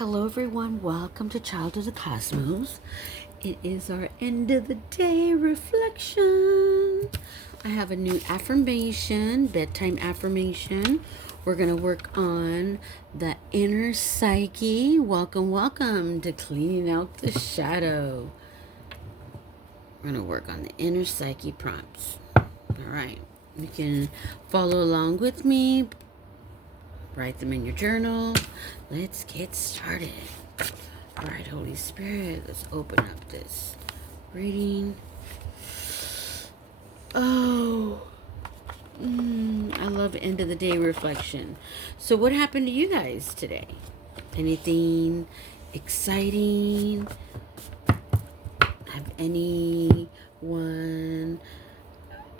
Hello everyone, welcome to Child of the Cosmos. It is our end of the day reflection. I have a new affirmation, bedtime affirmation. We're going to work on the inner psyche. Welcome to cleaning out the shadow. We're going to work on the inner psyche prompts. All right, you can follow along with me. Write them in your journal. Let's get started. All right, Holy Spirit, let's open up this reading. Oh, I love end of the day reflection. So what happened to you guys today? Anything exciting? Have anyone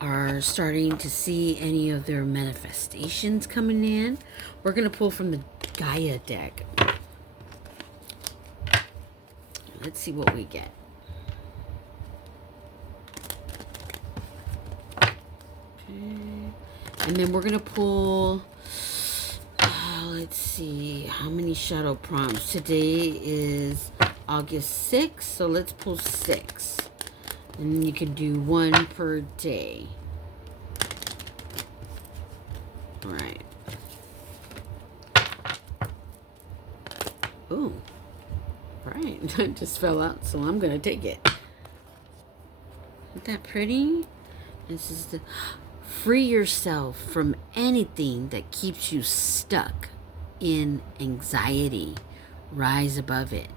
are starting to see any of their manifestations coming in? We're going to pull from the Gaia deck. Let's see what we get. Okay. And then we're going to pull, let's see, how many shadow prompts? Today is August 6th, so let's pull 6. And you can do one per day. All right. Oh, right. That just fell out, so I'm going to take it. Isn't that pretty? This is the free yourself from anything that keeps you stuck in anxiety. Rise above it.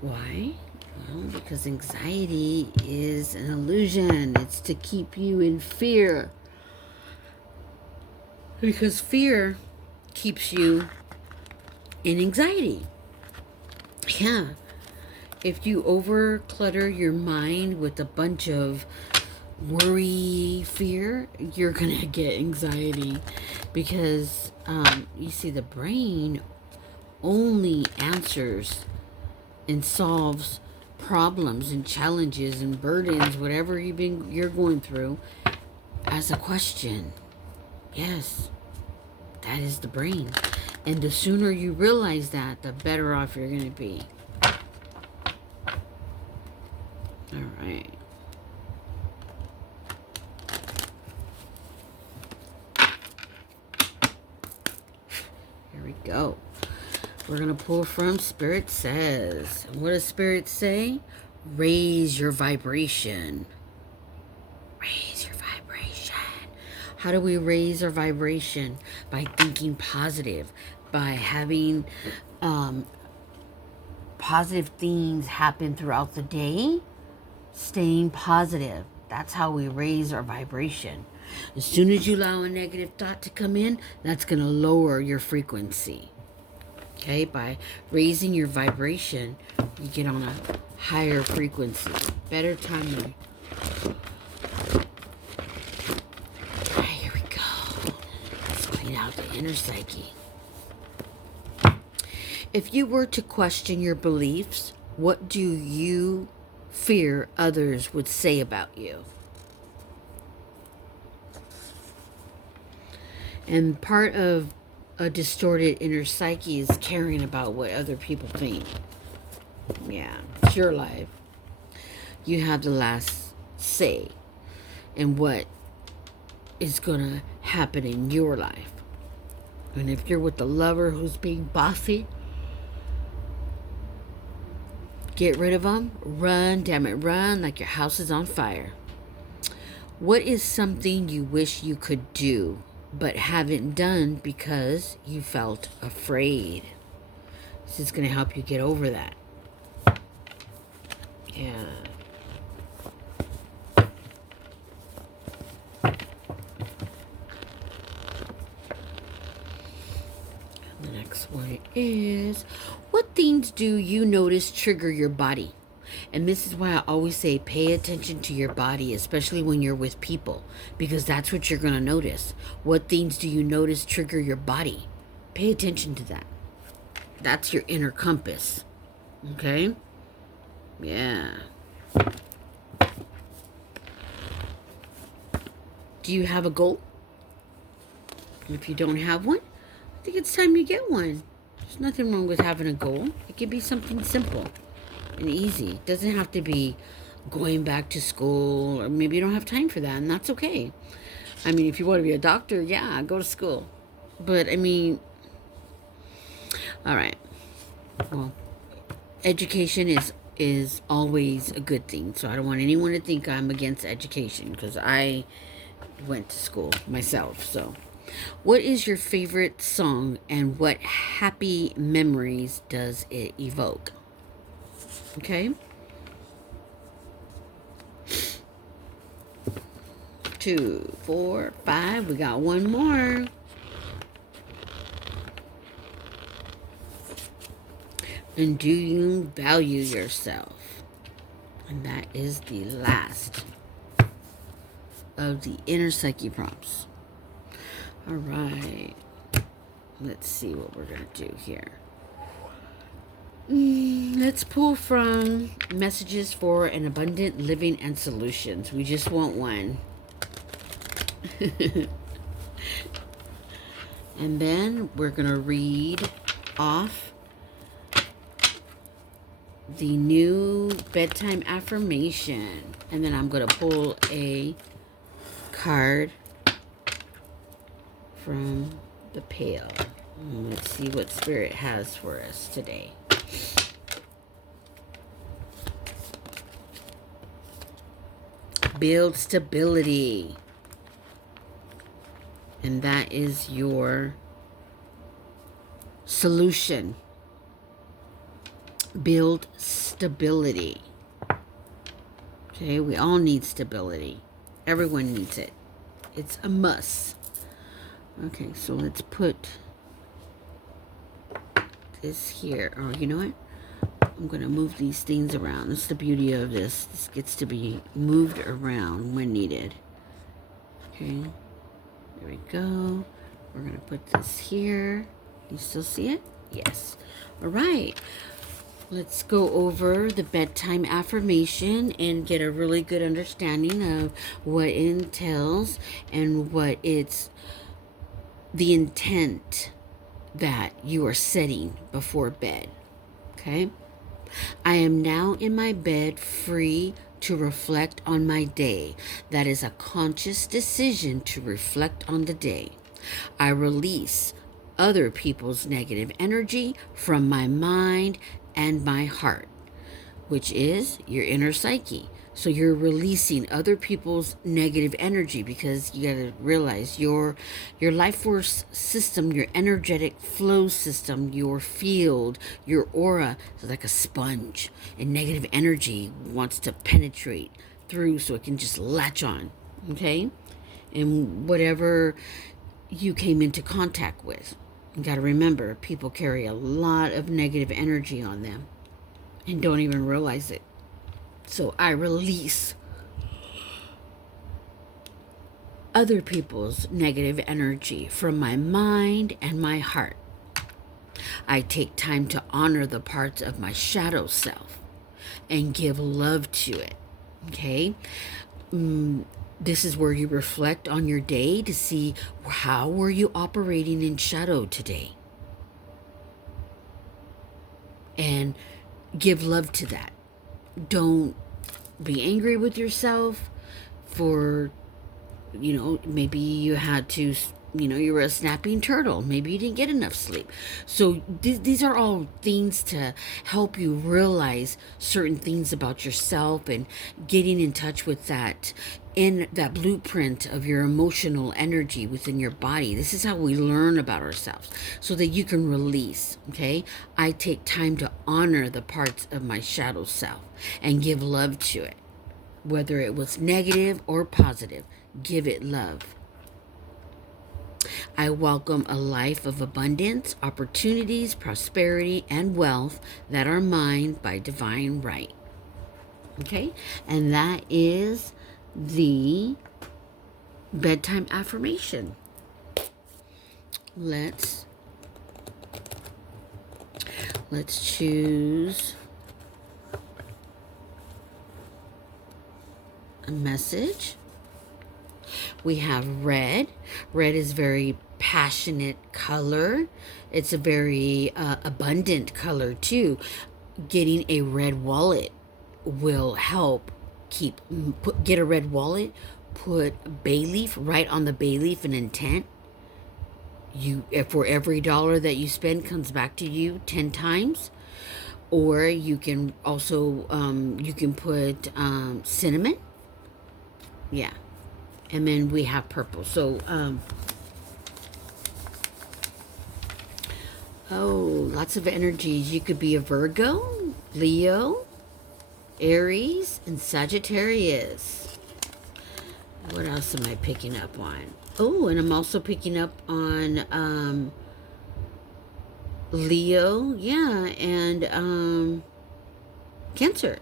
Why? Well, because anxiety is an illusion. It's to keep you in fear. Because fear keeps you in anxiety. Yeah. If you overclutter your mind with a bunch of worry, fear, you're going to get anxiety. Because, you see, the brain only answers and solves problems and challenges and burdens, whatever you're going through, as a question. Yes, that is the brain. And the sooner you realize that, the better off you're going to be. All right. Here we go. We're going to pull from Spirit Says. What does Spirit say? Raise your vibration. Raise your vibration. How do we raise our vibration? By thinking positive. By having positive things happen throughout the day. Staying positive. That's how we raise our vibration. As soon as you allow a negative thought to come in, that's going to lower your frequency. Okay, by raising your vibration, you get on a higher frequency. Better timing. Alright, here we go. Let's clean out the inner psyche. If you were to question your beliefs, what do you fear others would say about you? And part of a distorted inner psyche is caring about what other people think. Yeah, it's your life. You have the last say in what is going to happen in your life. And if you're with the lover who's being bossy, get rid of them. Run, damn it, run like your house is on fire. What is something you wish you could do but haven't done because you felt afraid? This is going to help you get over that. Yeah. The next one is, what things do you notice trigger your body? And this is why I always say pay attention to your body, especially when you're with people, because that's what you're going to notice. What things do you notice trigger your body? Pay attention to that. That's your inner compass. Okay? Yeah. Do you have a goal? If you don't have one, I think it's time you get one. There's nothing wrong with having a goal. It can be something simple and easy. It doesn't have to be going back to school, or maybe you don't have time for that, and that's okay. I mean, if you want to be a doctor, yeah, go to school. But I mean, all right. Well, education is always a good thing. So I don't want anyone to think I'm against education, because I went to school myself. So, what is your favorite song, and what happy memories does it evoke? Okay. 2, 4, 5. We got one more. And do you value yourself? And that is the last of the inner psyche prompts. All right. Let's see what we're going to do here. Let's pull from Messages for an Abundant Living and Solutions. We just want one. And then we're going to read off the new bedtime affirmation. And then I'm going to pull a card from the pail. Let's see what Spirit has for us today. Build stability. And that is your solution. Build stability. Okay, we all need stability. Everyone needs it. It's a must. Okay, so let's put this here. Oh, you know what? I'm going to move these things around. That's the beauty of this. This gets to be moved around when needed. Okay, there we go. We're going to put this here. You still see it? Yes. All right. Let's go over the bedtime affirmation and get a really good understanding of what it entails and what it's the intent that you are setting before bed. Okay? I am now in my bed, free to reflect on my day. That is a conscious decision to reflect on the day. I release other people's negative energy from my mind and my heart, which is your inner psyche. So you're releasing other people's negative energy, because you got to realize your life force system, your energetic flow system, your field, your aura is like a sponge, and negative energy wants to penetrate through so it can just latch on, okay? And whatever you came into contact with. You got to remember, people carry a lot of negative energy on them and don't even realize it. So I release other people's negative energy from my mind and my heart. I take time to honor the parts of my shadow self and give love to it. Okay? This is where you reflect on your day to see how were you operating in shadow today. And give love to that. Don't be angry with yourself for, maybe you had to, you were a snapping turtle. Maybe you didn't get enough sleep. So these are all things to help you realize certain things about yourself and getting in touch with that, in that blueprint of your emotional energy within your body. This is how we learn about ourselves so that you can release. Okay, I take time to honor the parts of my shadow self and give love to it, whether it was negative or positive. Give it love. I welcome a life of abundance, opportunities, prosperity, and wealth that are mine by divine right. Okay, and that is the bedtime affirmation. Let's choose a message. We have red. Red is very passionate color. It's a very abundant color too. Getting a red wallet will help get a red wallet, put bay leaf right on the bay leaf and intent. For every dollar that you spend comes back to you 10 times. Or you can also you can put cinnamon. Yeah. And then we have purple. So lots of energies. You could be a Virgo, Leo, Aries, and Sagittarius. What else am I picking up on? Oh, and I'm also picking up on Leo, yeah, and Cancer.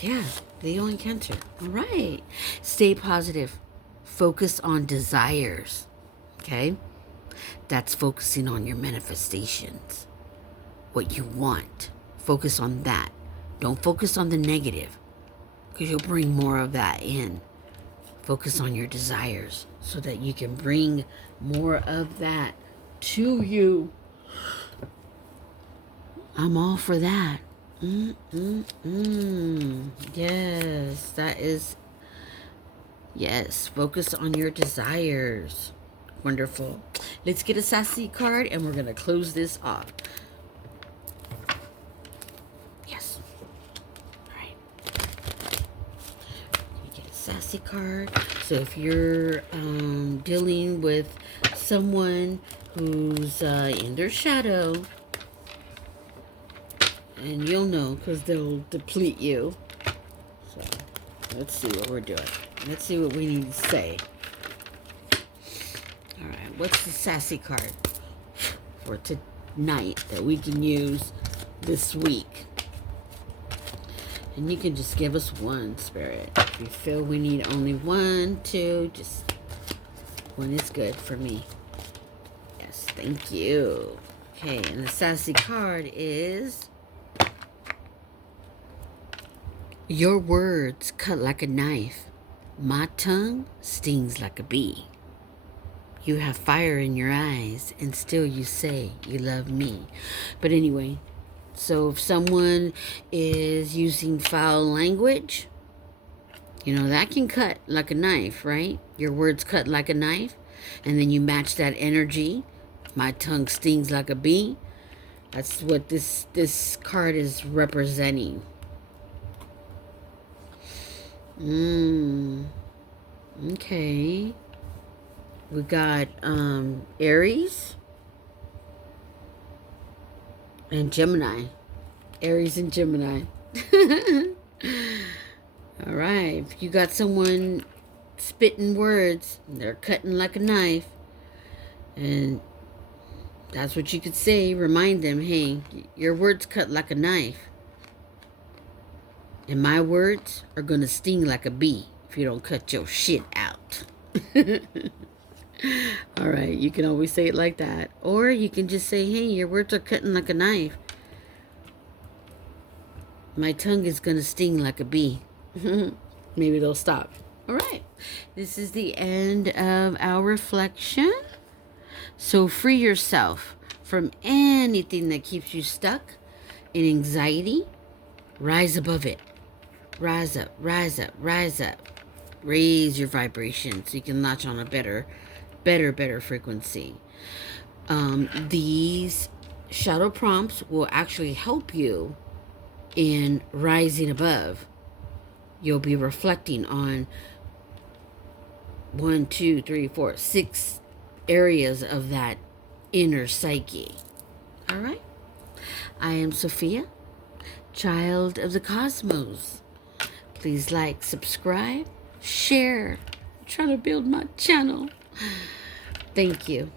Yeah, Leo and Cancer. All right. Stay positive. Focus on desires. Okay? That's focusing on your manifestations. What you want. Focus on that. Don't focus on the negative, because you'll bring more of that in. Focus on your desires so that you can bring more of that to you. I'm all for that. Yes, that is. Yes, focus on your desires. Wonderful. Let's get a sassy card and we're going to close this off. Yes. All right. You get a sassy card. So if you're dealing with someone who's in their shadow, and you'll know because they'll deplete you. So let's see what we're doing. Let's see what we need to say. All right, what's the sassy card for tonight that we can use this week? And you can just give us one, Spirit. If you feel we need only one, two, just one is good for me. Yes, thank you. Okay, and the sassy card is... Your words cut like a knife. My tongue stings like a bee. You have fire in your eyes, and still you say you love me. But anyway, so if someone is using foul language, that can cut like a knife, right? Your words cut like a knife, and then you match that energy. My tongue stings like a bee. That's what this card is representing. Okay. We got Aries and Gemini. Aries and Gemini. All right. If you got someone spitting words, they're cutting like a knife, and that's what you could say. Remind them, hey, your words cut like a knife. And my words are going to sting like a bee if you don't cut your shit out. All right, you can always say it like that. Or you can just say, hey, your words are cutting like a knife. My tongue is going to sting like a bee. Maybe they'll stop. All right, this is the end of our reflection. So free yourself from anything that keeps you stuck in anxiety. Rise above it. Rise up, rise up, rise up. Raise your vibration so you can latch on a better frequency. These shadow prompts will actually help you in rising above. You'll be reflecting on 1, 2, 3, 4, 6 areas of that inner psyche. All right? I am Sophia, child of the cosmos. Please like, subscribe, share. I'm trying to build my channel. Thank you.